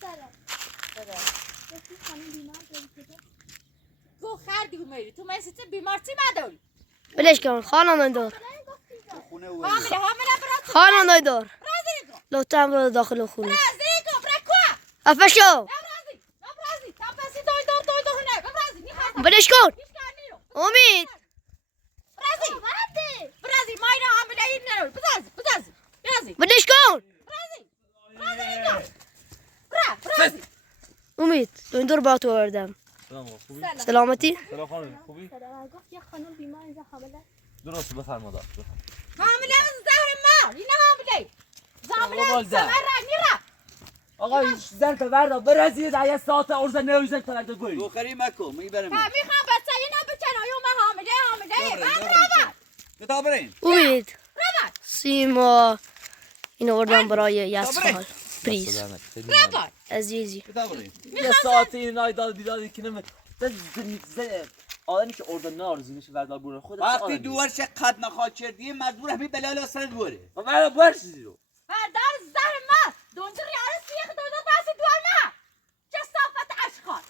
سلام. گو خردی میری تو میسته بیمارتی مداری بلش کن خانم دار حامله برات خانم دار لطفا برو داخل خونه رازیگو برکوا افشو نبرازی تاپسی دوی نه ببرازی میخوام بلش کن امید برازی ماینا حامله این نرو برازی بلش کن برازی امید دور با تو آوردم سلامتی سلام خانم خوبی؟ گفت یه خانم بیمار اینجا حامله. درست بفرما دار حامله از زهر ما اینا حامله زهر میرا آقا زن تا وردا برازید یه ساعت ارز نویزن تا تو گوی بخری مکو میبرم میخوام بچه اینا بچنم ما حامله تا بریم امید سیما این آوردم برای یاسخال پریز عزیزی تا بریم یه ساعت این نای داد که نمی آدمی که ارز نارزینش وردار بوره خودت وقتی دوارش قد نخواد کردی مجبور همین بلال سر دواره و من برش زیرو بردار زهر ما دونجر یارو سیخ دونجر باسی دوار ما چه صافت اشخاص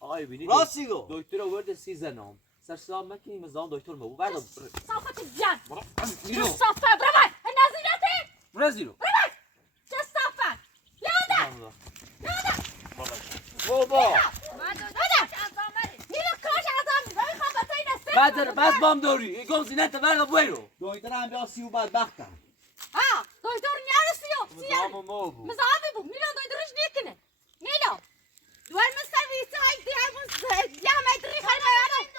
آقای بینی راستی گو دکتر آورد 13 نام سر سلام مکنیم از دام دکتر مبو بردار صافت جان زیرو چه صافت برای نزیرته برش زیرو چه صافت یاده بابا بعد بس بام دوری گم زینت وردا بویرو دکتر هم بیا سیو بدبختم دکتر نیارو زام مبو مزابی بو میلو دکترش نیکنه میلو دوار مستر ویسی های دیار یا مدری خالی میارو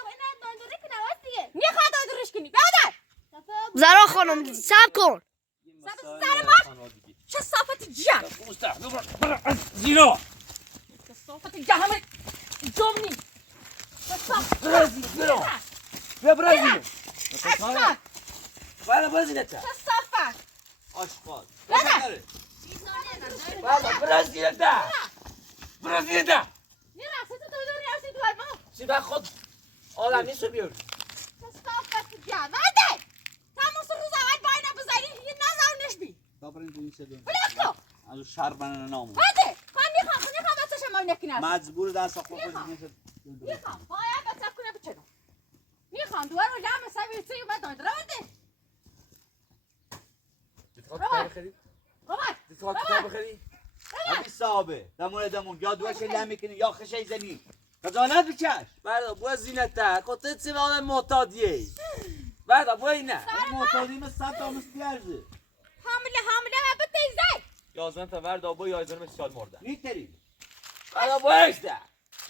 نیخواد دکترش کنی بیادر زرا خانم سب کن سر ما چه صافت جان زیرو چه صافت جان همه دومنی چه صافت زیرو بیا برازیل اشخاص بعد برازیل تا چه صافت آشقال بله بعد برازیل تا برازیل تا نیرا سی تو نیارسی دوار ما چی با خود آدم نیست بیار چه صافت جان وده تموس روز اول با اینا بزنی یه نزار نشبی تا بریم تو این سه بلکو از شهر من نامو وده خواهم بچه شما نکنه مجبور دست خود میخوام باید بچه کنه بچنم میخوام دوار رو لام سویسی اومد داید رونده کتاب بخری کتاب بخری همین صاحبه دمون یا دوش لمی کنی یا خشه زنی خجالت بکش بردا بو زینت تا کت چه آدم معتادیه بردا بو اینا معتادی مثل 100 تا مستی ارزه حامله و بتیزه 11 تا بردا بو 11 مثل شاد مرده نیتری بردا بو اشته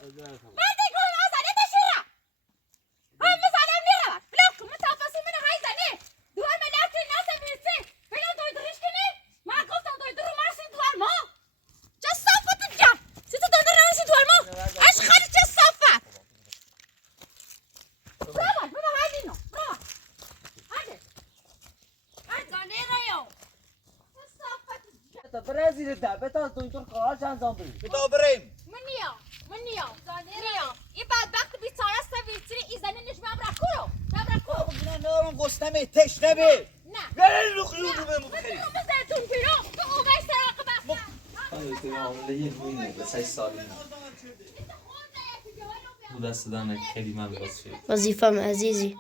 مرده گل آزاده تشیره های مزالم نیره بلکو متافسی من های زنی دوار ملک ناس ویسی بلو دویدرش کنی ما گفتم دویدر رو مرسی دوار ما چه صافت جا سی تو دویدر مرسی دوار ما اش خالی چه صافت برو برو های دینو برو هاده زنی رایو چه صافت جا تا برازیل تا بتا دکتر کاراش انجام بده تا بریم منیو این بدبخت بیچاره سویتری ایزنه نشمم رکورو رکورو اینا نارم گستمه تشنبه نه بریم رو خیلی رو بمون بخیریم بزرتون پیرو تو اومه سراغ بخت تو عامله یه روینه به 6 سالی تو دست دادن خیلی من باز شد وظیفم عزیزی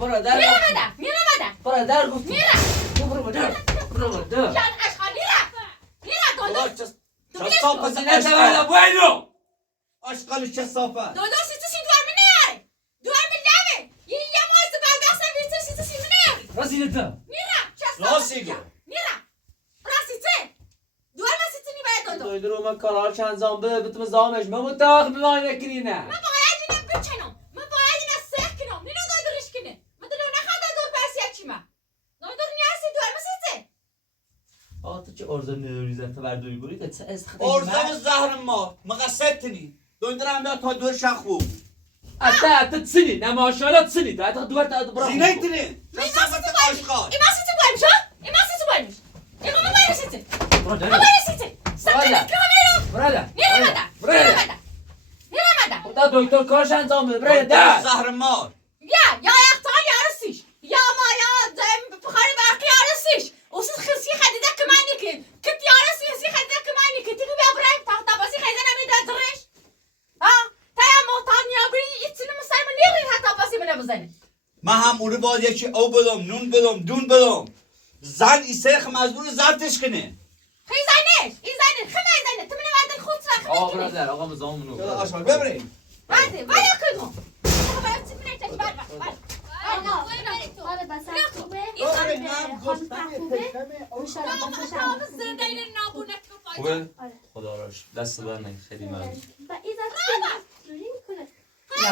برادر برادر گفت برو برادر جان اشغالی را چه صافت زینت وردا بوینو اشغال چه صافت دودو سی تو دوار می نیاره دوار می لبه یه مایز بدبخت سویتری سی می نیاره برازیل تا میرا چه راستی گو میرا راسیته دوار ما سی تو باید دودو دویدرو ما کاراش انجام بده بتم زامش ما متاخ بمای نکنینه من باید اینم بچنم من باید اینم سخ کنم نینو دایدرش کنه من دلو نخواد دور پرسیت چی من دایدر نیارسی دوار ما سیته آه تو چه ارزا نوریزن تا بردوی بری تا چه از خدای ارزم زهر ما مقصدتنی دندرم بیا تا دور شخو حتی تسنی نماشالا تسنی تا دوبار تا برا زینه ترین صفت آشغال این ماسی تو باید میشه؟ این ماسی تو باید میشه؟ این ما باید رسیده برا ما باید رسیده سمت کامل برادا نیرمده خدا دکتر کارش انجام بده برادا زهر مار یا اختار یارسیش یا ما یا بخاری برقی یارسیش اوسیز خسی خدیده کمانی کت یارسی خدیده کمانی کتی که بیا برای تا باسی خیزه نمیده درش تا یا موتان یا بری ایتسینه مسلمان نیغید حتی باسی منه بزنه من هم اونو باید یکی او بدم نون بدم دون بدم زن ایسه مجبور زبطش کنه خیزنش ایزنه خمه ایزنه تو منه وردن خود سرخ آقا برادر آقا مزامونو چرا آشغال ببریم بعده ولی کدوم باید چی منه چش بر خوبه؟ خدا راش دست بر نگی خیلی ممنون و این میکنه این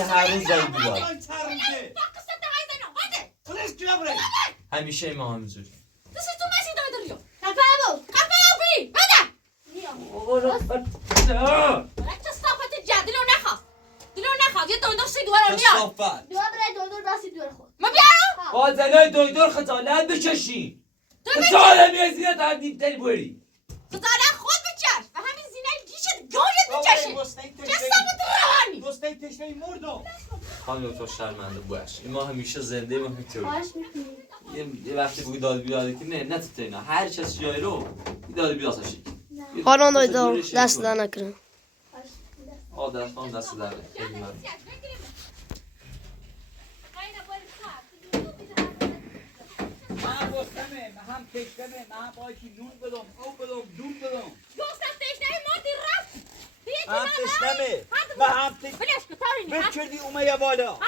هر روز داری بیدار همیشه ما همینجوری کسافت دو برای دندور باسی دور خود با زنای دکتر خجالت بکشی خجالت میازی تا دیپتری بری دوسته تشنه مردم خانم دکتر شرمنده باش این ما همیشه زنده ما همینطوری خواهش میکنی یه وقتی بگی داد بیداده که نه تو اینا هر چیز جایی رو داد بیداد هاشی خانم دکتر دست در نکنه دست خانم دست در خیلی ممنون من بستمه من هم تشنه من هم بایکی نون بدم او بدم دون بدم من هم تشنه من هم تشنه بچردی اومه بالا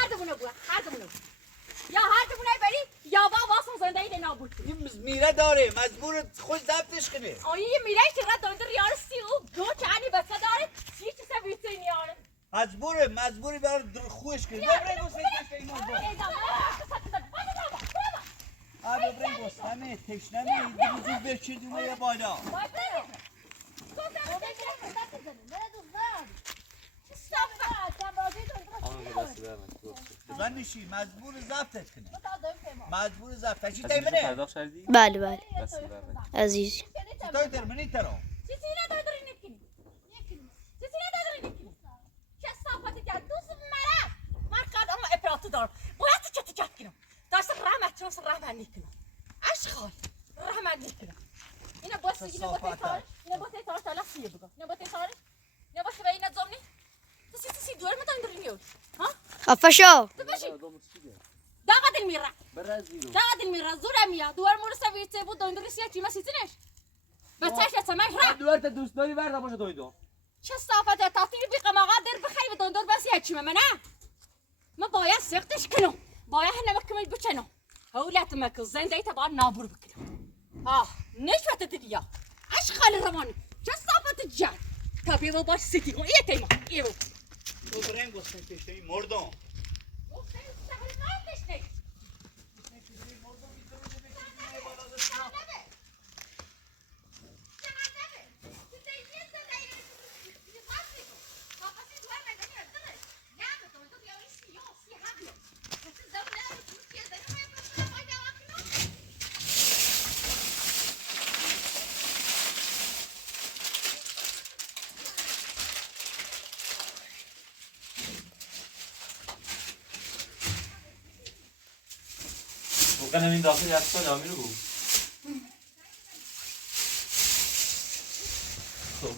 یا هر دمونه بری یا با واسم زنده ای نابود این میره داره مجبور خود ضبطش کنه آیه میره چرا دندر یار سی او دو چانی بچه داره چی چیزا بیتین یاره مجبوری برای خوش کنه ببرین گوسته تشنه این مردم ببرین گوسته همه تشنه دیگه بچردی اومه بالا زن نشی مجبور ضبطت کنه مجبور ضبط چی تایمنه بله بله عزیز چطور ترمنی ترا افشا داغد الميرا زورا ميا دوار مرسا بيتي بود اندرسيا چی مسیتنش بچه‌ش سمای را دوار تا دوست داری بردا باشه دویدو چه صافت تعطیل بی قماقا در بخیر و دندور بس چی منه ما باید سختش کنم باید نمکمل بچنم هولت مک زنده تبع نابور بکنم نشوت دنیا اشغال روان چه صافت جان کبی و باش سیتی کو ایتیما ایو ببرین گوسته تشنه مردم بکنم این داخل یک سال آمین رو خب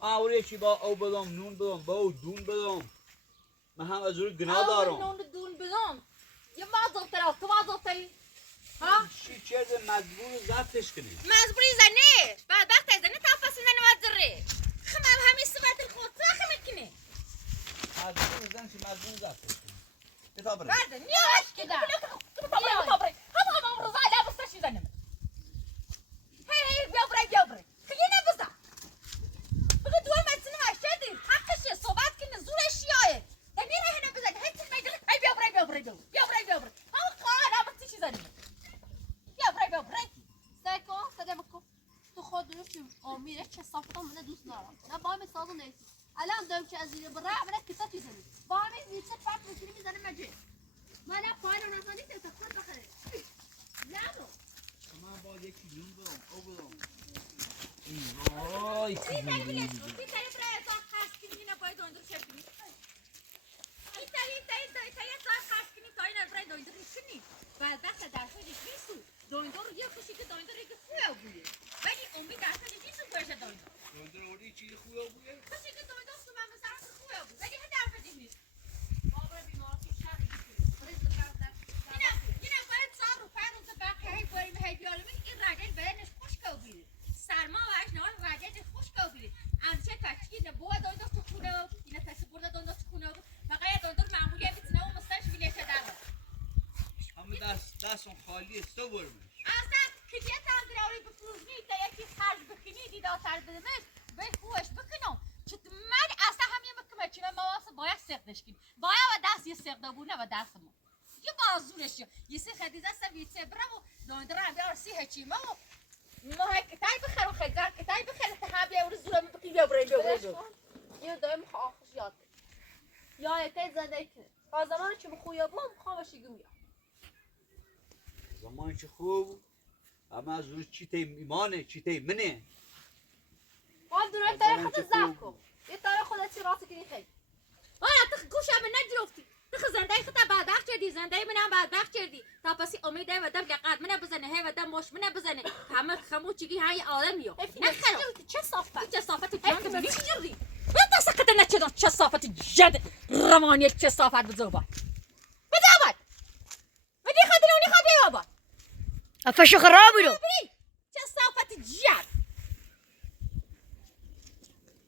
آوری چی با او بدم نون بدم با او دون بدم من هم از روی گناه دارم نون دون بدم یه مازال ترا تو مازال تری ها چی چرده مجبور ضبطش کنی مجبوری زنه بعد وقت زنه تفاصیل نمیذاره خمام همین سبت الخوت خمام کنه مجبور زن چی مجبور ضبطش کنی کتاب برای بعد نیاش كده هم رضا لا بس شي زنم هي بيبري خلينا بس بقى دول ما تسمع شادي حقش صوبات كنا زول اشياء دمير هنا بزن هات ما يدرك هي بيبري ها قال لا بس شي زنم گفتیم آمیره چه صافتم من دوست دارم نه با همین سازو نیست الان دارم که از این برای من کتا چیز نیست با همین ویچه فرق میکنی میزنه مجه من پایین رو نزانی که تخت بخره نه من با یکی نون برام او برام وای تی تری بلیش تی تری برای ازاد خرس کنی نباید دوندر شد کنی تی تری ازاد خرس کنی تا این برای دوندر کنی بعد وقت درصد نیستو دوندر یه خوشی که دوندر یک خوب بوده ولی امید درصد نیستو باشه دوندر اولی چی خوبه بوده خوشی که دوندر تو من مثلا خوب بود ولی هر درصد نیست بابا بیمار تو شهر اینا باید سال رو پنج روز باقی هی بریم هی بیاریم این رجل برنش خشک بود سرما وش نه رجل خشک بود امشه کچی نه بود دوندر تو خونه اینا کسی برده دوندر تو خونه فقط دوندر معمولی میتونه اون مستشفی لیشه در همه دستم خالیه تو برمش اصلا کدیه تندراوی بفروزنی تا یکی خرج بکنی دیداتر بدمش به خوش بکنم چون من اصلا همین مکمه چی من واسه باید سختش کنیم باید و دست یه سخته بود نه و دستمون یه بازورش یه سه خدیز است ویتse برم و دوندرم بیار سی هچیمه و ماه کتای بخرم خیلی کتای بخرم تا هم بیار زورم بکنی بیا بریم یه دایم آخوش یاد یا ته زنده کنه با زمان که بخویا بوم خوابشی گم یا زمان چه خوب اما از روز چی تی ایمانه چی تی منه حال دونه تای خود زب کن یه تای خودت چی راستی کنی خیلی آره تخ گوشم نجرفتی تخ زنده خودت بدبخت کردی زنده منم بدبخت کردی تا پسی امیده و دم لقد منه بزنه هی و دم مش منه بزنه همه خمو چیگی های آدمیو نخرم چه صافت چه صافت جان میگی چیزی بده سکت نچه چه صافت جد روانی چه صافت بزوبا بزوبا بدی خدلونی خدی بابا افشو خراب رو چه صافت جد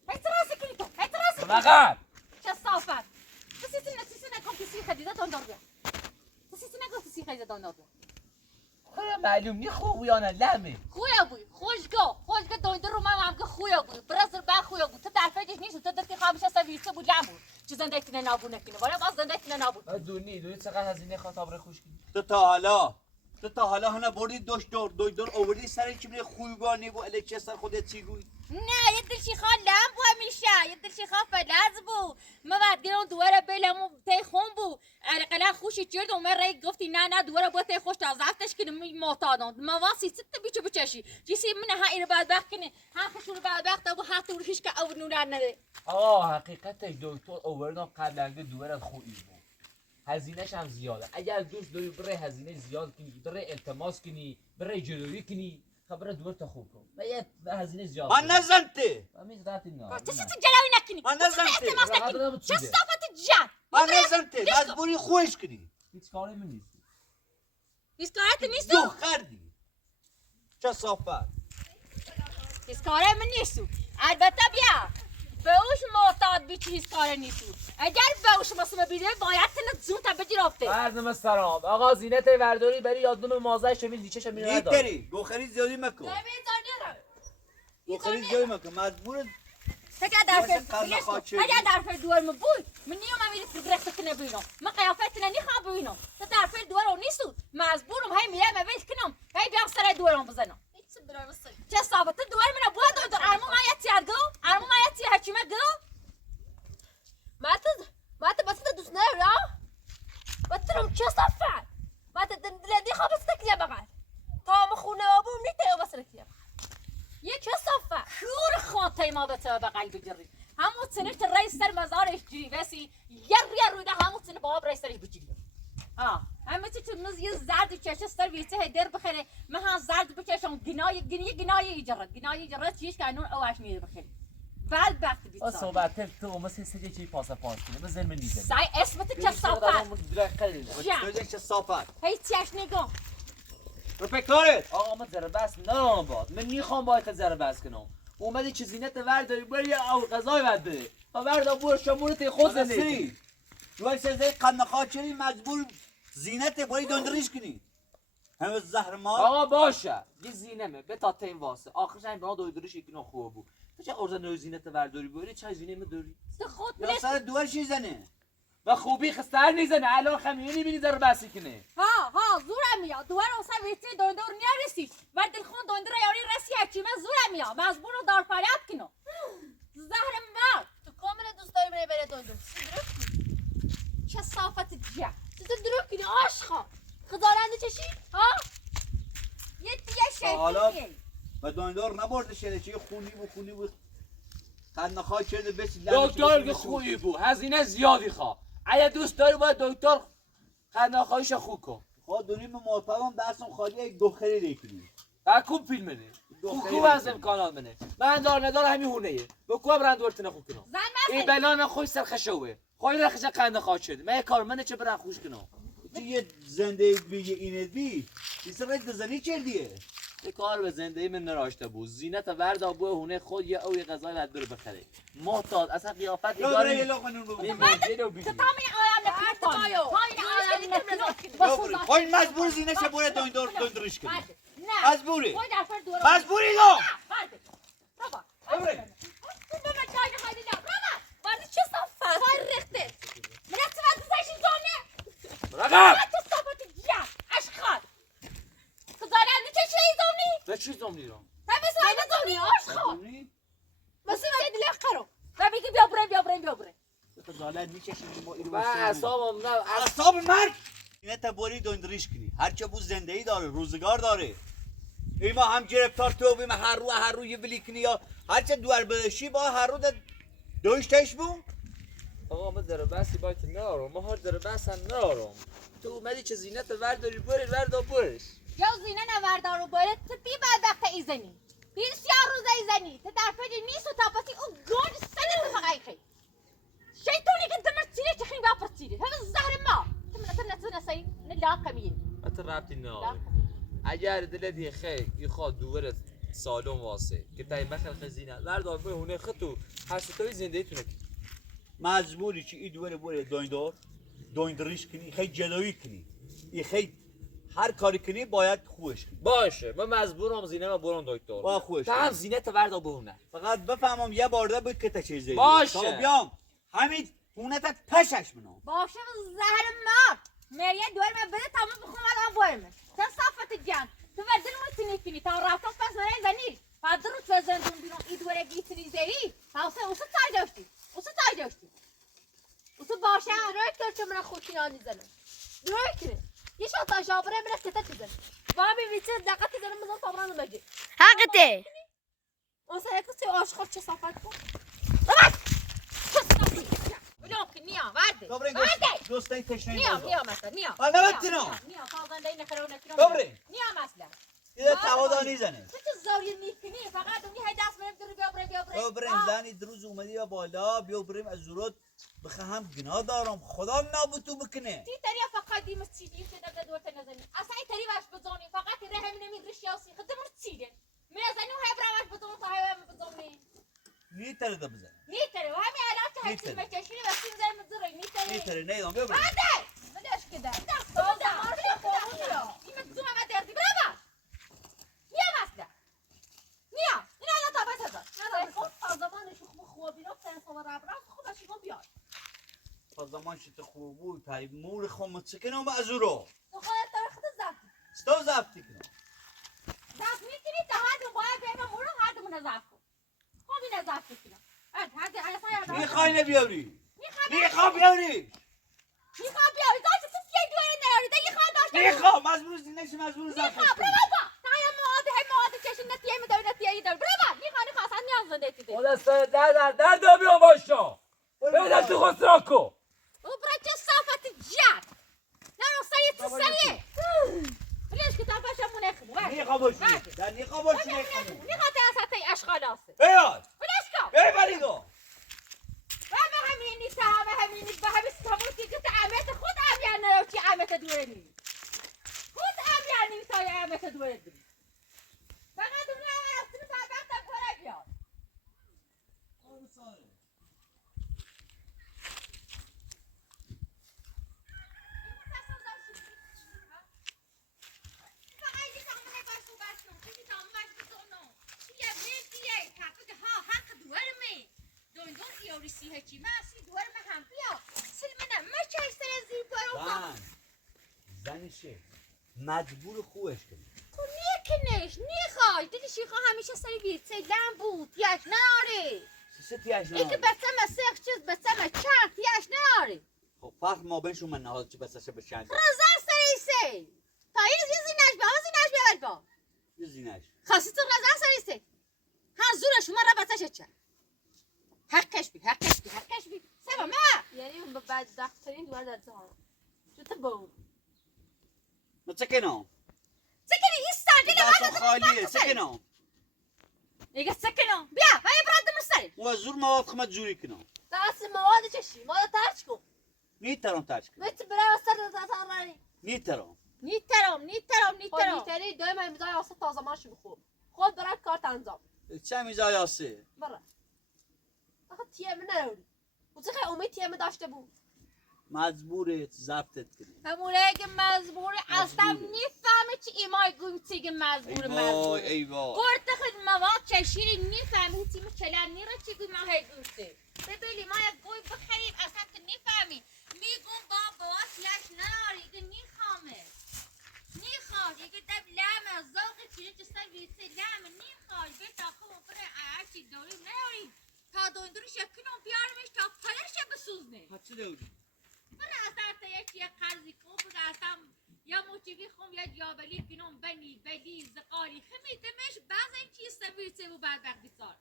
اعتراض کنی تو اعتراض کنی مقام چه صافت تسیسی نکن کسی خدیده داندار بیا تسیسی نکن کسی خدیده داندار بیا خدا معلوم نی خوب یا نه لمه خویا بوی خوشگاه دویده رو من هم که خویا بوی برازر با خویا بود تو در فکرش نیست تو درکی خاموش هسته ویرسه بود لم بود چه زنده کنه نابو نکنه ولی باز زنده کنه نابو دونی چقدر هزینه خاطر خوش کنی تو تا حالا هنه بردی دوش آوردی سر چی بلی خویگانی بو الی چه سر خودت چی گوی نه یه دلشی خواه لم بو همیشه یه دلشی خواه فلز بو ما بعد گرم دواره بلمو تی خون بو قلقلا خوشی چرد و من رای گفتی نه دواره با تی خوش تا زفتش کنه معتادم ما واسی ست بیچه بچشی جیسی من ها این بدبخت کنه ها خوشون بدبخت ابو هات و هیچ که او نور نده حقیقت دکتر آوردن قبل دوره خوبی بود هزینه‌ش هم زیاده اگر دوست داری بره هزینه زیاد کنی بره التماس کنی بره جلوی کنی خبر دور تا خوب کن و یه هزینه زیاد من نزنته من میذاتی نه تو جلوی نکنی من نزنته چه صافت جد من نزنته مجبوری خوش کنی هیچ کاری من نیست هیچ کارت نیست دو خردی چه صافت هیچ کاره من نیستو البته بیا به اوش معتاد بیچی هیچ کاره نیستو اگر به اوش مسئله بیده باید تنت زون تا بدی رفته عرض سلام آقا زینت ورداری بری یادنامه مازه شمیل دیچه شمیل ندار نیتری گوخری زیادی مکن گوخری زیادی مکن مجبور اگر در فر دوار من بوی من نیوم میری تو گرفت کنه بینم من قیافت نه نخوام بینم تو در فر دوار رو نیستو مجبورم هی میرم اول کنم هی بیام سر دوارم بزنم چه صافت دوار من بود ارمو ما یه گو ارمو ما یه هچیمه گو ما بس دوست ندارم باترم چه صافت ما دلدی خواب استکلیه بغل تا خونه آبو میته بس رکیه یه چه صافت شور خاطر ما به تو بغل بگیری همون سنه تو رئیس سر مزارش جی وسی یه روی ده همون سنه باب رئیس سرش بجیری همه چی تو نوز یه زرد چشه سر ویسه هدر بخره من ها زرد بکشم گنای ایجارت چیش که انون اوش میره بخره بعد وقت بیت آ صحبت تو مثل سه چی پاس کنه بزن من نیزه سای اسمت چه صافت تو چه صافت هی چیش نگاه رو پکارت آقا من ذره بس نرام باد من میخوام باید ذره بس کنم اومدی چه زینت ورداری بری او غذای بعد بده تا وردا بور شمورت خود زندگی جوای سرزه قنقاچری مجبور زینت بایی دندریش کنی همه زهر ما آقا باشه یه زینمه به تا تیم واسه آخرش این بنا دویدوریش یکی خوب بود تو چه ارزه نو زینت ورداری بری چه زینه داری خود یا سر دوار چی زنه و خوبی خستر نیزنه الان خمیونی بینی در بسی کنه ها زورم میاد دوار اوسا ویتی دوندور نیارسی و دلخون دوندور یاری رسی هرچی من زورم میاد مزبور رو دار فریاد کنو زهر مار تو کامل دوست داری بره دوندور چه صافت جا تو دروغ کنی آشخا خدارنده چشی ها یه دیگه حالا شیطونی و دایندار نبرده شده چه خونی بود خندخواه کرده بسی دکتر که خوبی بود هزینه زیادی خواه اگه دوست داری باید دکتر خندخواهیش خوب کن خواه دونیم محترم دستم خالی یک دختری دیکنی و کوب فیلم منه خوب از امکانات منه من دار ندار همین هونه بکوه برند ورتنه خوب کنم زن این مسئله بلان خوش سرخشوه خوی رخش خندخواه شد من کار منه چه برن خوش کنم چه یه زنده بیگه اینت بی دیسه رد بزنی چردیه یه کار به زندگی من نراشته بود زینت ورد آبوه هونه خود یه اوی غذای لدر بخره محتاط اصلا قیافت یا داری بره یه لقمه بگو این منزل و بیشی تامین آیم نکنی تامین آیم نکنی خواهی مزبور زینه چه بوره دوندرش کنی نه مزبوری خود در فرد دورم مزبوری نو بابا بره بابا جای خیلی نه بابا چه صافت فرخته من اتفاق زشی زونه رقم چه صافت جا اشخاص خدارنده چه شی زونی به چی زمنی رو؟ همه سایه زونی آشخاص مثل من دیگه قرو و میگی بیا بره زالت میچشیم ما اینو من اعصابم نه اعصاب مرگ اینه تا بوری دوندریش کنی هرچه بود زندگی داره روزگار داره ایما هم گرفتار تو بیم هر رو یه ولی کنی یا هرچه دوار بدشی با هر رو دوشتش بو آقا من در بسی باید نارم ما هر در بس هم نارم تو اومدی چه زینت ورداری برش یا زینه نوردار رو باید تو بی بدبخت ایزنی بسیار روزه ایزنی تو در فجر نیست و تاپسی او گوج سنه فقایقی شیطونی که دمر سیره چه خیلی باپر سیره همه زهر ما تو نتونستی نلاقمین حتی ربطی ناره اگر دلت یه خیلی یه خواه دوبرت سالم واسه که تایی مخل خزینه وردار به هونه خطو هستوی زندگی تونه مجبوری که ای دوره بوره دویندریش کنی خیلی جلوی کنی ای خیلی هر کاری کنی باید خوش کنی باشه من مزبورم زینه و برون دکتر با خوش تا هم زینه تا وردا بهونه فقط بفهمم یه بارده بود که تا چیزی باشه. تا بیام همین هونتت پشش منو باشه زهر ما مریه دور من بده تمام بخونم الان برمه تا صافت جان تو بدل متنی کنی تا رفتم پس برای زنی بعد رو تو زندون بیرون ای دوره گیتری زهی تا اوسه تای داشتی اوسه باشه دروغ کرد چه من خوشی نانیزنم دروغ کرد یه شاتا جابره من کتا چیزن بابی ویچه دقت دارم مثلا صبرانو بگی حقته اصلا یکسی عاشق چه صفت کن بلوک نیا ورده دوباره دوستای تشنه نیا مثلا نیا من نبتینم نیا فاقنده این نخرونه کنم دوباره نیا مثلا یه توادا نیزنه تو چه زاری نیکنی فقط اونی های دست برم دارو بیا بیا بریم زنی دروز اومدی یا بالا بیا بریم از زورت بخواهم گناه دارم خدا نابوتو بکنه تی تریا فقط دیم سیدیم که دبل دورت نزنی اصلا این تری باش بزنی فقط رحم نمی رشیاسی خدمت سیده می زنی و های براش بزنی تا های بزنی نیتره دا بزن نیتره و همین الان که هیچ مکشی و سیم زن مزرعی نیتره نیتره نیدم بیا بریم بعده بدش کده این مزوم ما دردی برابر نیا مثلا نیا این الان تا بس هزار خب تا زمانش خوب بیرو سن صبح ربرم خوب شما بیاد تا زمان شت خوب بود تایی مور خم چکنم از زورو تو خودت داره خود زفت ستو زفتی کنم دست میکنی تا هر دو باید بیم مورو هر دو منظف کن خب این نظف کنم میخوای نبیاری میخوای بیاری میخوام بیاری داشت تو یه دوره نیاری تا یه خواهد داشت میخوام مزبور زینش مزبور زفتش میخوام کنی برو تا یه مواد چشم نتیه میداری نتیه برو میخوام اصلا نیاز زنده تیده خدا سر در دو بیا باشا بده تو خسراکو برو چه صافت جد نه سریع تو سریع بلیش که تا باشم مونه خمو میخوام باشی در میخوام باشی میخوام تا اصلا اشغالاسه بیاد بلیش کن ببریدو و همینی تا همینی به همین سموتی که تا عمت خود امیانه چی عمت دوره نی خود امیانی تا عمت دوره نی فقط اون اصلی فقط تا پره بیاد دوار من هم بیا سلمنا یعنی چه مجبور خوش کنی تو نیکنش نیخوای دیدی شیخا همیشه سری بیرته لم بود یش ناری ستیش ای که بسمه سیخ چیز بسمه چرت یش ناری خب فرق ما بینشون من نهاد چی بسشه بشنگ رزار سری سی تا این زینش با زینش بیاید با یه زینش خاصی تو رزار سری سی ها زور شما را بسشه چه حقش بی سبا ما یعنی اون به بدبخت‌ترین دور در جهان چطور بود ما سکنو سکنی ایستان دیگه دستو خالیه سکنو دیگه سکنو بیا های براد مستری و زور مواد خمت جوری کنو دست مواد چشی مواد ترچ کن نیترم ترچ کن مثل برای واسه رانی نیترم نیترم نیتری دوی من میزای واسه تازه ماشی بخور خود برای کارت انجام چه میزای آسه برای آخه تیم نروی و چه خیلی امید تیم داشته بود مجبورت ضبطت کنی همونه که مزبور اصلا نیفهمه چی ایمای گویتی که مزبور ای وای گرد خود مواد چشیری نیفهمی تیم چلنی را چی گوی ما هی گوشته ببینی ما یک گوی بخریم اصلا که نیفهمی میگون با یش ناری که نیخامه نیخواد یکی دب لامه زوق چیره چستن بیسته لامه نیخواد بیت آخو بره عرچی دوریم ناری تا دوندروش یکنم بیارمش تا پلش بسوزنه چه دوری برای اصلا تا یکی قرضی کن بگه اصلا یا موچیوی خون یا جابلی کنم بلی زقالی خمیدمش بعض این چیسته بیرسه و بدبخت بیزار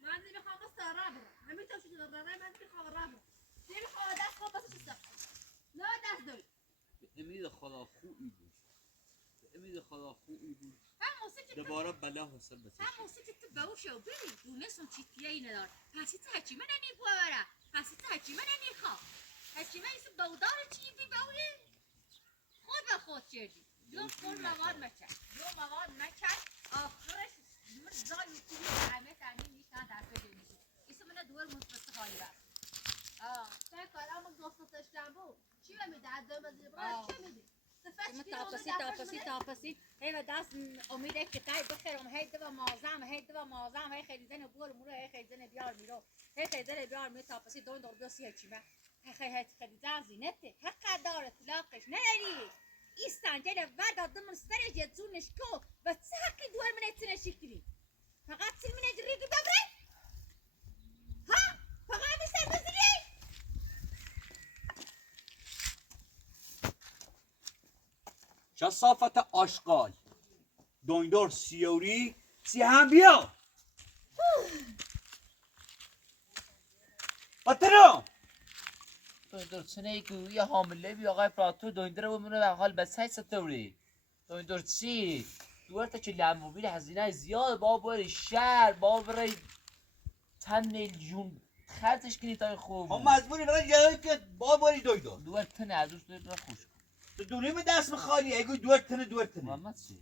من دیگه خواهم سارا برم همین تا شده برای من دیگه خواهم را برم دیگه خواهم دست خواهم بسه چیسته نه دست دوی به امید خدا خوبی بود به امید خدا خوبی بود هم موسیقی دوباره بلا حسن بسش هم موسیقی تو بوشه و بری دونه سون چی تیهی ندار پسی تا هچی من نی بواره پسی تا هچی من نی خواه هچی من ایسو بودار چی بی بویه خود به خود چردی دو خور مواد مچه دو مواد مچه آخرش مرزای و کنی همه تنی نیشتن در پیده نیشی ایسو من دور مصبست خالی بر چه کار اما دوست داشتم بود چی بمیده از دوی مزید برای چی میده تاپسی هی و دست امیده که تای بخیرم هی دو مازم هی خیلی زن بور مورو هی خیلی زن بیار میرو هی خیلی زن بیار میرو تاپسی دون دور بیاسی هیچی من خیلی زن زینته حق داره طلاقش نری ایستان جل ورد دمون سرش یه زونش کو و چه حقی دوار من ایتونه شکلی فقط سیل من اجری که ببره ها فقط ایستان بزنی کثافت آشغال دویندار سیوری سی هم بیا بطرم دویندر چنه گویی حامله بی آقای پراتو دویندر و منو به حال بسای ستوری دویندر چی؟ دوارتا چه لموبیل هزینه زیاد با بری شهر با بری تن جون خرطش کنی تا خوب هم مجبوری برای جایی که با باری دویدار دوار تنه عدوش دویدر خوش کن تو دونیم دست خالی اگه دوار تنه محمد چی؟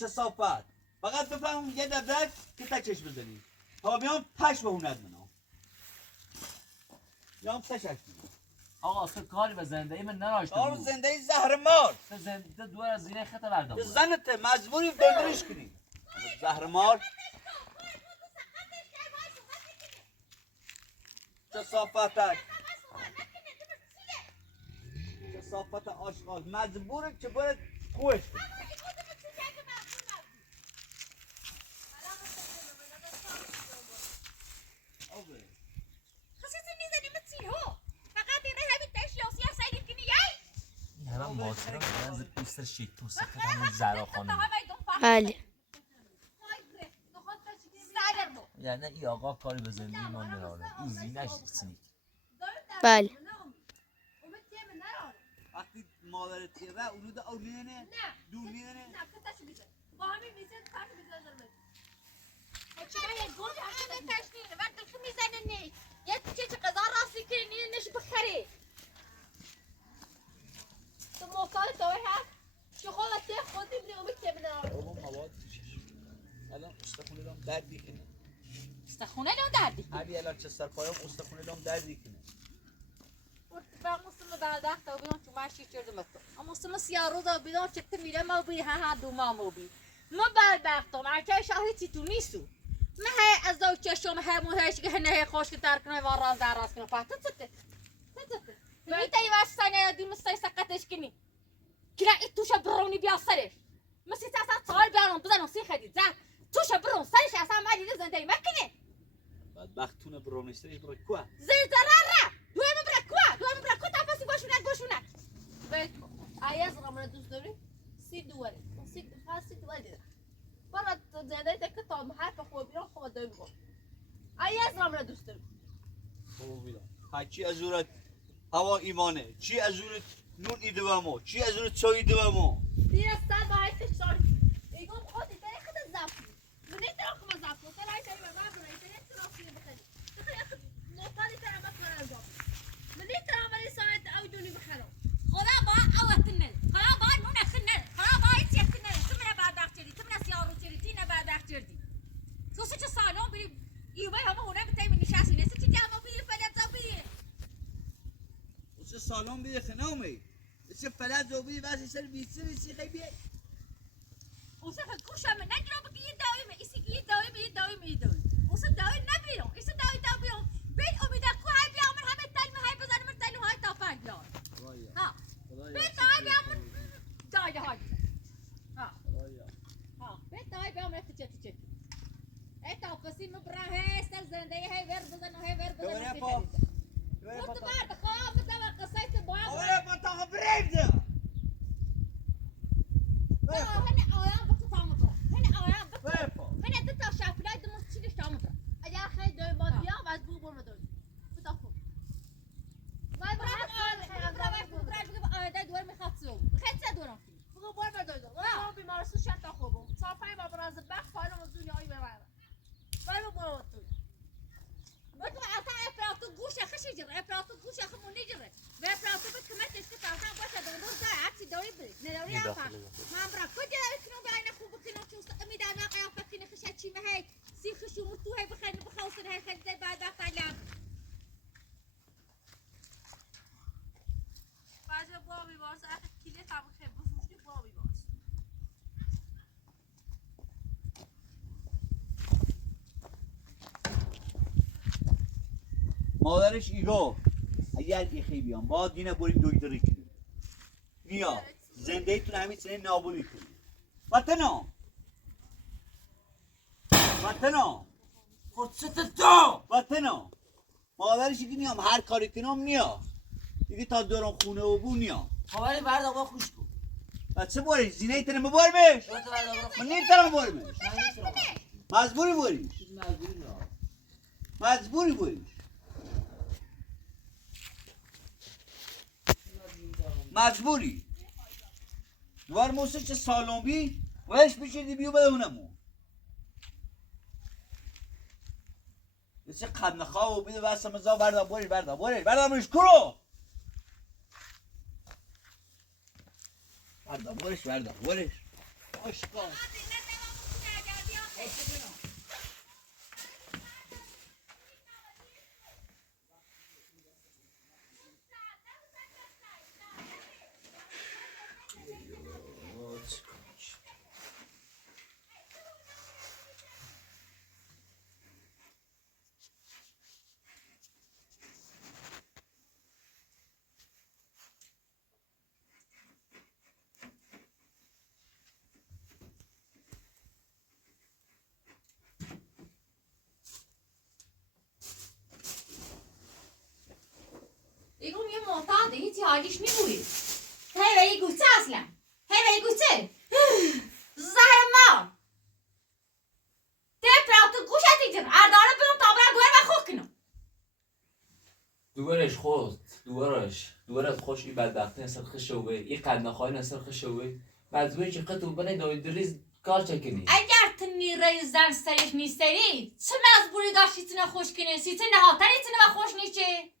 کثافت فقط بفهم یه دبدک که تا چشم بزنی تا بیام پش به هوند منو بیام سه شک کنم آقا تو کاری به زندگی من نراشته آر بود زنده زهر مار تو زنده دوار از زینه خط بردم به زنته مجبوری دویدرش کنی زهر مار کثافتک کثافت آشغال مجبوره که باید خوش کنی خصیصی میزنی متین ها فقط این همین تشیاسی ها سعی کنی یای همه مادرم من زد پوستر شیطون سخت همون زرا خانم بله یعنی ای آقا کاری به زندگی ما نراره این زینش سنیک بله وقتی مادرت تیره اونو دا اولینه دونینه نه کتاش میزن با همین میزن کارت میزن زرمه چرا یه گل همه تشنینه من دلخی میزنه نی یه چه قضا راستی کنی نش بخری تو محتاج دوی هست چه خودت خودی بلی امید که بنار بابا مواد الان استخونه دام دردی کنه استخونه لو دردی علی الان چه سرپایم استخونه دام دردی کنه اتفاق مسلم بعد و بیان تو ماشی چردم تو اما مسلم سیارو دا بیان چه میره ما بی ها دو ما بی ما بدبختم ارچه شاهدی تو نیستو ما هی از دو چشم همون هیچ که نه خوش که تر کنه و راز در راست کنه فهمت چته میتایی واسه دی مستای سقطش کنی که این توش برونی بیا سرش مثل اصلا سال بیارم بزنم سی خدید زن توش برون سرش اصلا ما دیده زندگی مکنه بدبختونه برونشترش برای کوه زرزرره دویم برا کو تفاسی گوشونه بیت کن ایاز رامنا دوست داری سی دواره سی دواره دیده برات زنده تک تا حرف خوب بیرون خوب دویم گفت ایاز رامنا دوست داری هرچی از اونت هوا ایمانه چی از اونت نون ایدوامو چی از اونت چای ایدوامو دیر سال با های تشتاری ایگم خودی داری خود زفتی منی ترا خود زفتی ترا های تایی بگم برای تایی ترا خیلی بخیلی تخیلی اخد نوپانی ترا ما کار انجام منی ترا منی ساعت او دونی بخیرم خدا با اوتنه خدا با نون خنه خدا با هیچ یختنه تو من بعد بخچری تو من سیارو چری تی نه بعد بخچردی تو سه سالون بری ایوبای همه هونه بتای من نشستی نه سه جامو بری فلت زوبی چه سالون بیه خنومی چه فلز و بیه واسه سر بیسری سی خیلی اوسه خوشم نگیرم که یه داویم ایسی که یه داویم اوسه داوی نبیرم ایسی داوی بیام بین امید کو های بیام من همه تلم های بزنم من تلم های تافنگ بیام ها بین داوی بیام من داوی های ها بین داوی بیام من تچه ای تافسی مبره سر زنده های ور بزنم وقت بعد خواب مثلا قصيت بواب ولا بطاقة بريدة هنا أيام بطاقة مبرة هنا تطلع شافلاي دموع تشيلش طعم مبرة اگر خیلی دوی باد بیام از بو برم دوی بتاخو وای برا دور میخواد خیلی دورم بگو بار دوی من بیمارستان شد تا خوبم صافای ما براز بخ فایلم از دنیای ببرم وای برو تو بطلع أصلا إفراطو جوشة خشي جرى إفراطو جوشة خموني جرى وإفراطو بتكمل تشتكي أصلا بس دور زاي عكسي دوري بري ندوري أفهم ما برا كل جرى كنوا بعينا خوب كنوا شو أمي دانا قيافة كنا خشات شي ما هي سي خشوا مرتو هاي بخير بخوصن هاي خد زي بعد بقلام بعد بابی باز آخه کلی تابو خیلی بفروشی بابی باز مادرش ایگو اگر ایخی بیام با دینه بریم دویدری کنیم نیا زنده ایتون همین سنه نابودی کنیم وطنا خودست تو وطنا مادرش ایگی نیام هر کاری کنم نیا دیگه تا دوران خونه و بو نیا خواهی برد آقا خوش کن بچه باری زینه ایتونه مبارمش من نیترم مبارمش مجبوری باری مجبوری دوار موسیقی چه سالون بی ویش بشیدی بیو بده اونمو چه قد نخواه و بیده واسه مزا بردم کرو بردم اشکال يقوم يمه طاطي هيتي هايش نقولي هاي يقول تاسلم هاي يقول تل زهر ما تبرا تقوش تيجر عدالة بنو طابرا دوار بخوكنا دوارش خوش ای بدبختی نسر خشوه ای قد نخواهی نسر خشوه مجبوری که قطع بنای داوی دریز کار چکنی اگر تنی رئیس زن سریش نیستری چه مجبوری داشتی تنه خوش کنی سی تنه هاتنی تنه خوش نیچه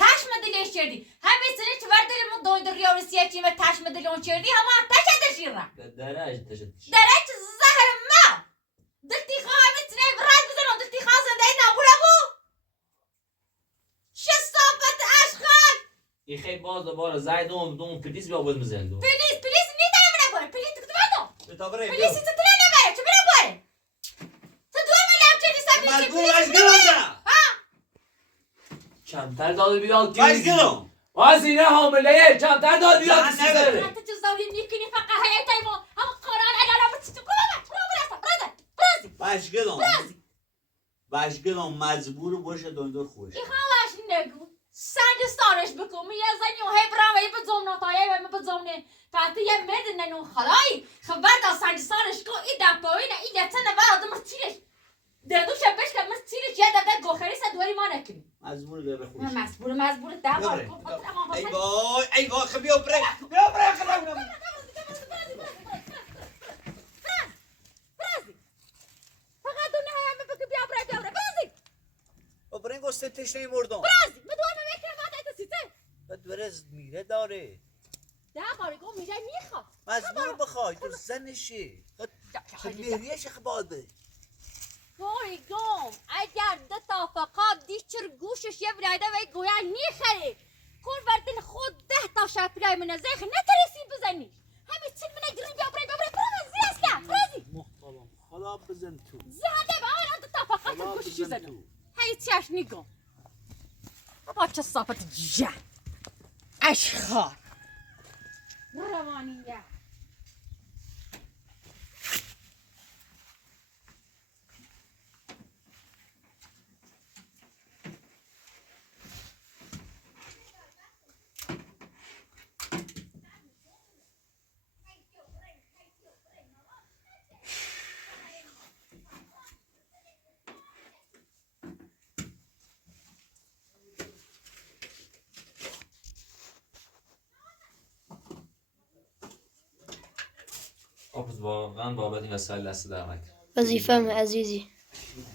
تاش مدلیش کردی همه سری چه ور دلمون دوی در ریاوی سیاچی و تاش مدلیون کردی همه تاش دشیره درج زهر ما دلتی خواهی تنه برای بزنم دلتی خواه زنده نبوره بو شستافت اشخال ای خیلی باز دوباره زای دوم پلیس بیا بود مزندو پلیس نیتره منه باره پلیس تکت بردم بتابره پلیسی تتره نبره چه بره باره تو دوی ملیم چردی سبیل مجبور باش گلونده کمتر داده بیاد باش گلون واسه اینه حامله کمتر داده بیاد نه، نه، حتی چه زاویه وشگلان مجبور باشه دوندور خوش این خواهش نگو سنگ سارش بکن می یه زنی و هی برام هی بزوم ناتایی و می بزومه فقطی یه مدن ننو خلایی خبر دا سنگ سارش کن ای دپاوینه ای دتنه و آدم تیرش دردوشه بشکم مست تیرش یه دردت گوخری سه دوری ما نکنی مجبور بره خوش مزبور دبار ای وای خب بیا بره خلاص فقط دونه همه بگو بیا بره برازی برنگ و تشنه مردم برازی بدون میکنم وقت سیته بعد بره میره داره دبار گم میشه میخواد مجبور بخوای تو زنشی خب مهریش خباده گم اگر ده تا فقط دیچر گوشش یه برایده و گویا نیخری کن وردن خود 10 تا شپرای من زیخ نترسی بزنی همین چیل من گرین بیا برای زیست که برازی محترم خدا بزن تو زیاده به آن ده تا فقط گوشش چیزنو هی چیش نیگم با چه صافت جه اشخار روانیه واقعا بابت این وسایل دست در نکن وظیفم عزیزی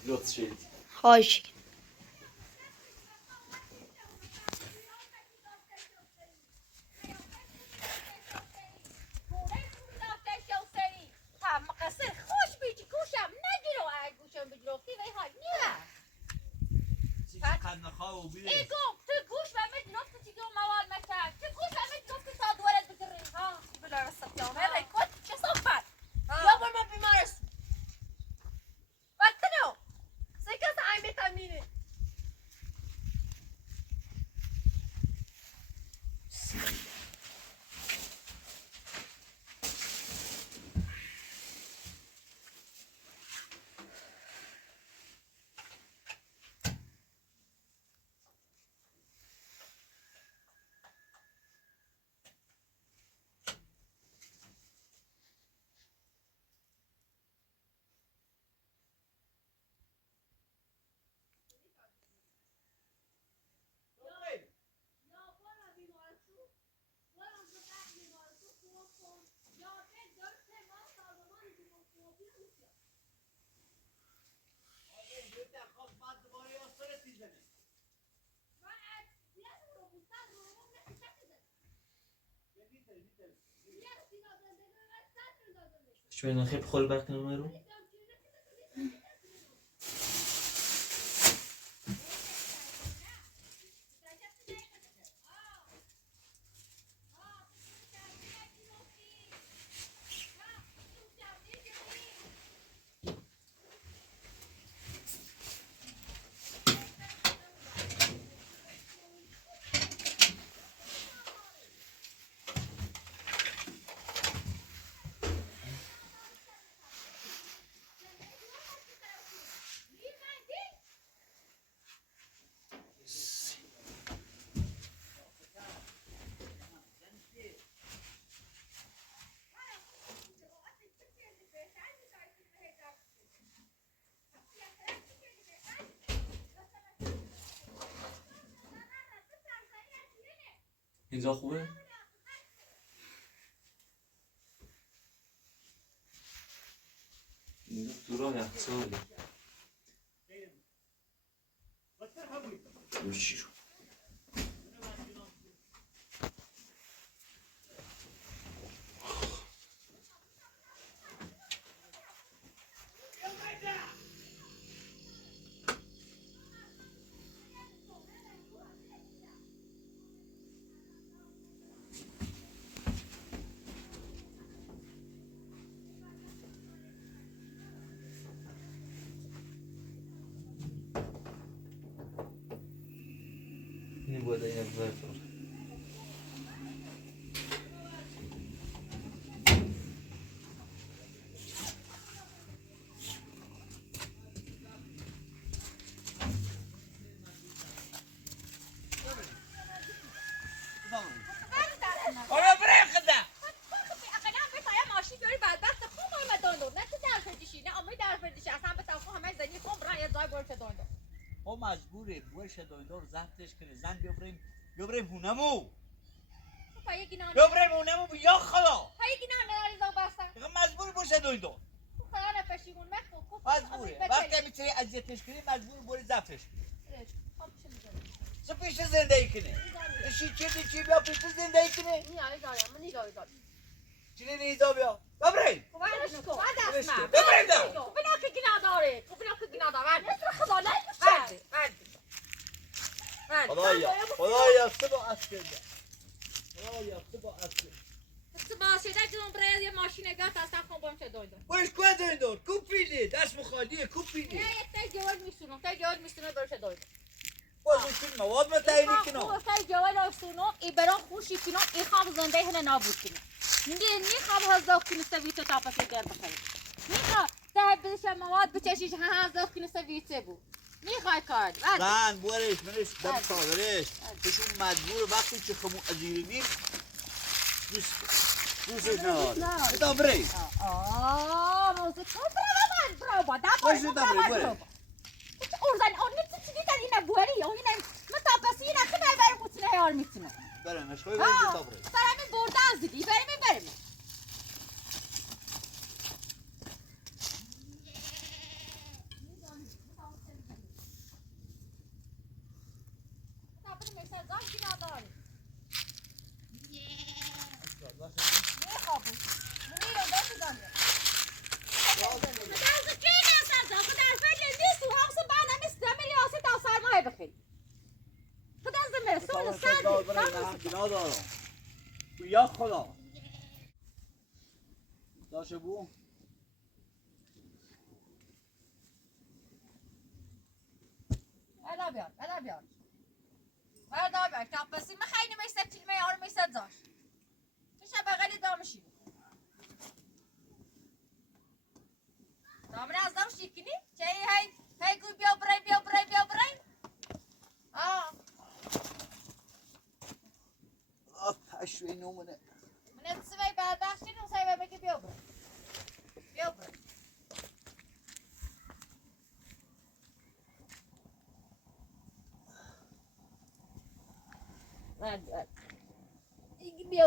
لطف شید خواهش شو این خیلی خول برکن رو اینجا خوبه؟ اینجا تو راه یخچاله چی شد؟ Nie bude jak wieczór. میخوای برش دویندور ما مجبوره برش دویندور زفتش کنه زن بیابریم هونمو پای یکی نان بیابریم هونمو یا خدا پای یکی نان نداری زو بستن مجبوری برش دویندور خدا نپشیمون مخو مجبوره وقتی میتونی اذیتش کنی مجبور بری زفتش کنی خب چه می‌کنی چه پیش زندگی کنه چی بیا پیش زندگی کنه نیای دارم من نیای دارم چی نیزا بیا ببریم ورش کن بعد ورش اسمع کن. ببرید دار. بنا که گنا داره بنا که گنا داره خدا لا خدایا سبا اسکر خدایا سبا اسکر باشه جون برای یه ماشین گات اصلا خون برم چه دویدور برش کن دویندور کوپیلی دست مخالیه کوپیلی نه تا جوال میسونم برش دویدور باز اون فیلم مواد ما تعیین کنم تا جوال میسونم ای برام خوشی کنم ای خواب زنده هن نابود کنم نی خواب هزار کنی سویت تا پس در بخیر نی خواب تا بهش مواد بچشیش هزار کنی سویت بود نی خواهی کارد زن برش منش دم صادرش بهشون مجبور وقتی که خمو ازیری نیم دوستش نداره تا بری موزه تو برو با باشه تا بری بری اردن اون نیست چی دیدن اینه بوری اون اینه متابسی اینه خیلی برای مطمئن یار میتونه برم اشکایی بریم تا بری سرمی برده از دیدی بریم یا خدا داشه بو بلا بیار کپسی خیلی میسته فیلم یارو میسته زاش میشه بغلی دامشی دامن از دام شیکنی چه هی گوی بیا برای پشوی نومونه من سوی بدبختی نو سوی بگی بیا برای بیا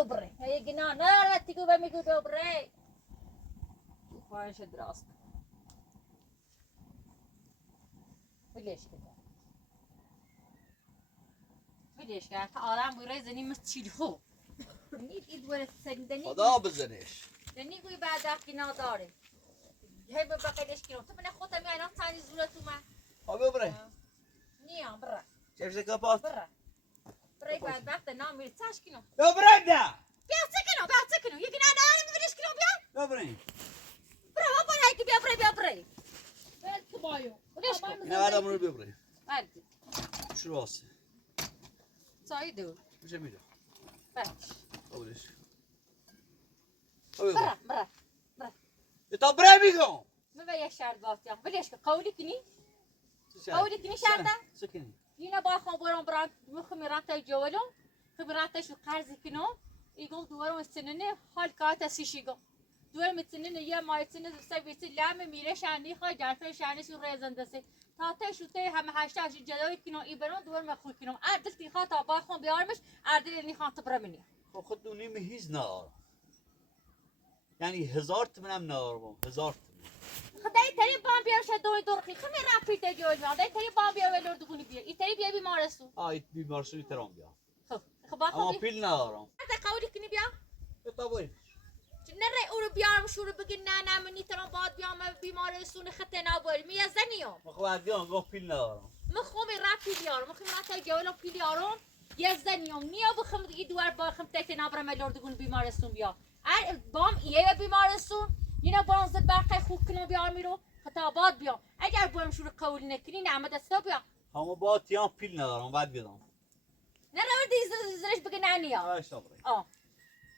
برای هی نه تیگو به میگو بیا برای پایش دراست بلیش که آدم بوی زنی مثل چیلی خوب این دوره سریدنی خدا بزنش دنی گوی بعد وقتی نداره هی به بقیدش کنم تو بنا خودم میانم تانی زورت اومد بیا بری نیام برا چه فیزه کپاست برای بعد وقت نام میری تاش کنم بیا بری ده بیا چه کنم یکی نداره میبینیش کنم بیا بری برا برای که بیا برای بل که بایو بلیش کن اینه بعد امرو بیا بری بردی شروع هسته سایی دو میشه میره بردش قبولش برا تا بری میگم من یک شرط باستیم بلیش که قولی کنی قولی کنی شرطه سکنی یه با خون برام مخمیرات تا جوالم خبراتش قرض کنم ایگو دوباره مستننه حال کات سیشیگو دوباره مستننه یه مایتنه سویت لام میره شانی خو جرفه شانی سو رزنده سی تا تا شوته هم هشتاش جدای کنم ای برام دوباره مخوی کنم عدل تی خاطا با خون بیارمش عدل نی خاطا برامنی خود دونی هیچ ندارم یعنی 1000 تومنم ندارم 1000 خدای تری بام بیارش دوی دورخی خمی رفیت جوال خدای تری بام بیار ولور دگونی بیار ای تری بیا بیمارستون ایت بیمارستونی ترام بیا خب با اما خود پیل ندارم تا قولی کنی بیا تا بری نره او رو بیارم شروع بگی نه من نیترم باید بیام بیمارستون خطه نباری میزنیم خب بعد آنگاه پیل ندارم مخومی رفت بیارم مخومی رفت جوالو پیلیارم یزنیم نیا بخم دیگه دوار با خم تک نبرم لردگون بیمارستون بیا بام یه بیمارستون اینا بانزد برقه خوب کنم بیار میرو خطابات بیام اگر برم شروع قول نکنی نعمت دستا بیا اما با تیام پیل ندارم بعد بیدم نره دیزرش بگی نه نیا اشتا بری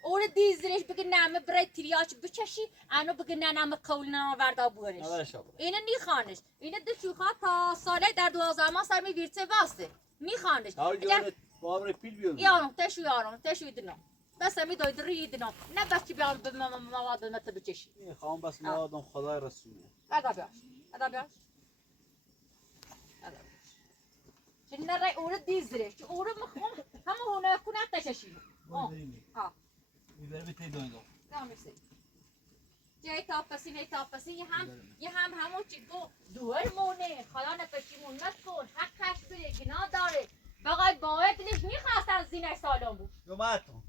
اون دیزرش بگی نامه برای تریاچ بچشی انو بگی نه نامه قول نوردا بورش اینو نیخانش اینو دشوخا تا ساله در 12 ماه سر می ویرته واسه نیخانش اگر با پیل بیارم یارم تشو ایدنا بس می دوید ریدنا نه بچی بیام به مواد مت بچشی خواهم بس موادم خدای رسوله ادا بیاش نرى أورد ديزرش أورد مخهم هم هنا يكون عتششين ها میبره به تی دویدو نمیشه جای تاپسی نه تاپسی یه هم همون چی گو دور مونه خدا نپشیمون نکن حقش بره گناه داره بقای باید دلش میخواستن زینش سالم بود جمعتون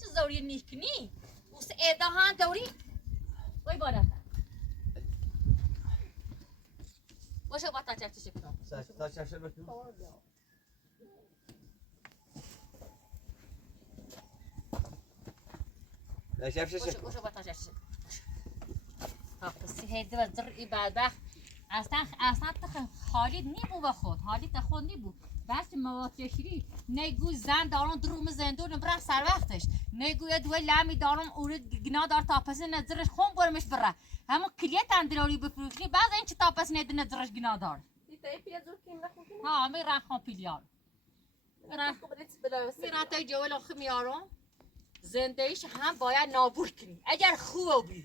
چه زوری نیکنی اوس ادهان دوری وای بالا باشه با تا چرتش کنم تا چشم بکنم باشه با تا چرتش تاپسی هیده و زرعی بدبخت اصلا خالد نی بو بخود حالی تخود نی بو بس مواد شیری نگو زن دارم دروم زندون برم سر وقتش نگو یه دوی لمی دارم اورد گنا دار تاپسی نظرش خون برمش بره همون کلیت اندرالی بفروشنی بعد این چه تاپسی نده نظرش گنا دار ها میرن خان پیلیار میرن تا جوال آخه میارم زندگیش هم باید نابود کنی اگر خوبی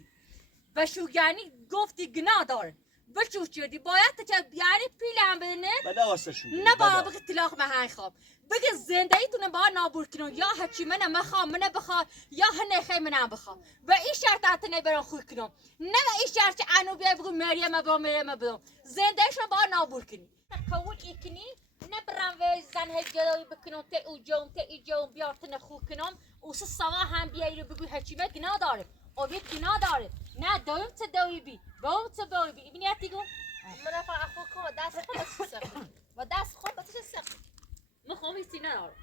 بشوگانی گفتی گنا داره بچوش شدی باید که بیاری پیل هم بدنه بدا واسه شو نه با بگه طلاق مهن خواب بگه زندگیتونه با نابود کنون یا هچی منه مخوام منه بخواد یا هنخی منه بخوام و این شرط حتی برام خوی کنم نه و این شرط که انو بیای بگو مریم بدم زندگیشون با نابود کنی قول ای کنی نه برم و زن هجدایی بکنم تی او جوم بیارتن خو کنم اوسه سوا هم بیایی رو بگو هچی من گناه داره اوید گناه داره نه دایم چه دایی بی بایم چه دایی بی بینی اتیگو من فقط اخو که دست خود سخت و دست خود بسش سخت مخوام سینه داره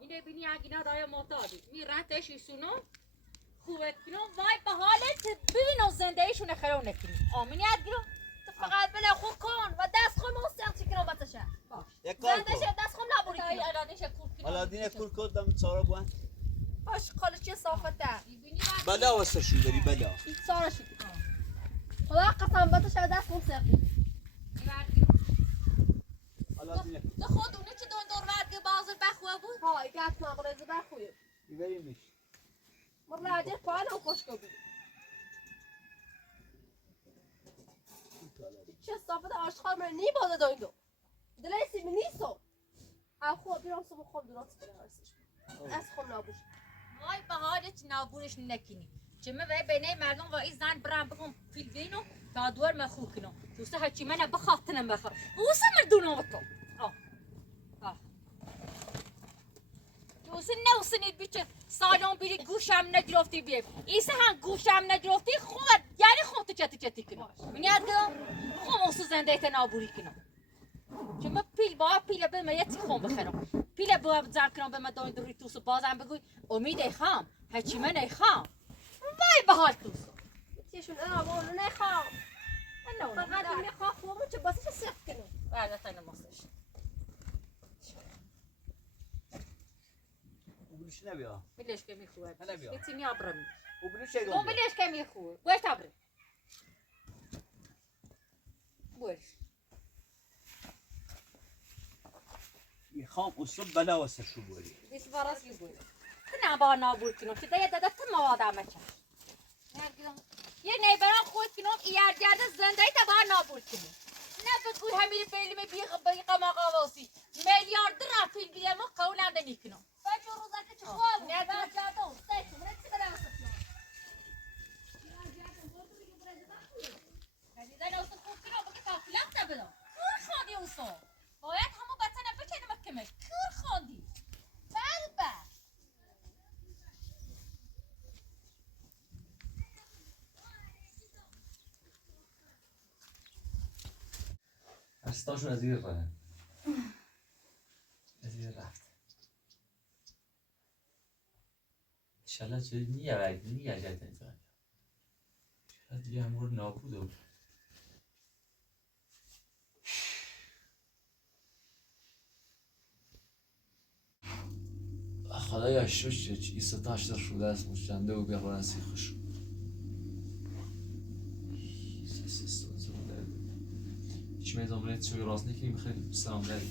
اینه بینی اگه نداره معتادی می رتش ایسونو خوبت کنم وای به حالت ببینم زندگیشون خراب نکنی آمینی اتگیرو تو فقط بله خو کن و دست خود ما سخت کنم بسش یک کار زندش کن دست خود نبوری کنم الانش کول کنم الادین کول کد دم سارا بوان باش خالص چه صافته بدا واسه شو داری بدا این سارا شد خدا قسم بسش دست خود سخت الادین تو خود اونه چه دون دور ورد بازر بخواه بود های گفت مغرزه بخویم میبریمش مرلا عجل پایان هم خوش کبی چه صافته آشخار من نی باده دایدو دلیسی من نیستو اخو بیرم صبح خوب درست کنه هستش از خوب نابوش وای به حالت نابورش نکنی چه من وای بینه مردم و این زن برم بگم فیل بینو تا دور مخو کنم چوسه هچی منه بخاطنم بخواه اوسه مردونم تو چوسه نوسنید بیچه سالون بیری گوشم نگرفتی بیم ایسه هم گوشم نگرفتی خود یعنی خود چتی کنم بینید گم خود اوسه زنده ایت نابوری کنم چه من پیل به من یه تی خون بخرم پیل با زن کنم به من داین دوری توسو بازم بگوی امید ایخام هچی من ایخام وای به حال توسو تیشون انا بولو نخوام فقط این میخواه خوبه چه باسش سخت کنم بعد تا نماسش وبلش نبیا بلش که میخواد هلا بیا. یه تیمی آبرمی وبلش چه اون بلش که میخواد گوش تابره گوش میخوام اصلا بلا واسه شو بری بیش براس میگوی نه با نابود کنم که دیگه داده تو مواد همه چه یه نیبران خود کنم ایار گرده زنده تا با نابود کنم نه بگوی همین فیلم بیقا مقاواسی میلیاردر فیلم بیه ما قول نده نیکنم بچه روزه چه خواب نه جاتو سیشو من چی برم دیدن اوسو خوب کنم بگه تافلق نبدم کور خواندی اوسو باید همون بطنه بکنه مکمش کور خواندی بلبه استاشون از این رفت از این رفت انشالله چه نیه جد انسان شاید دیگه همون رو نابود و خدایا شوش چی ستاش در شده است مشنده و بیارن سیخش هیچ میزان چوی راست نکنیم خیلی سلام داریم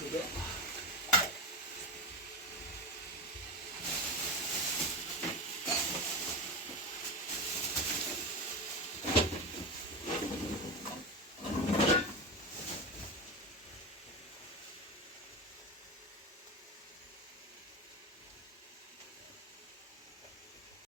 رسیده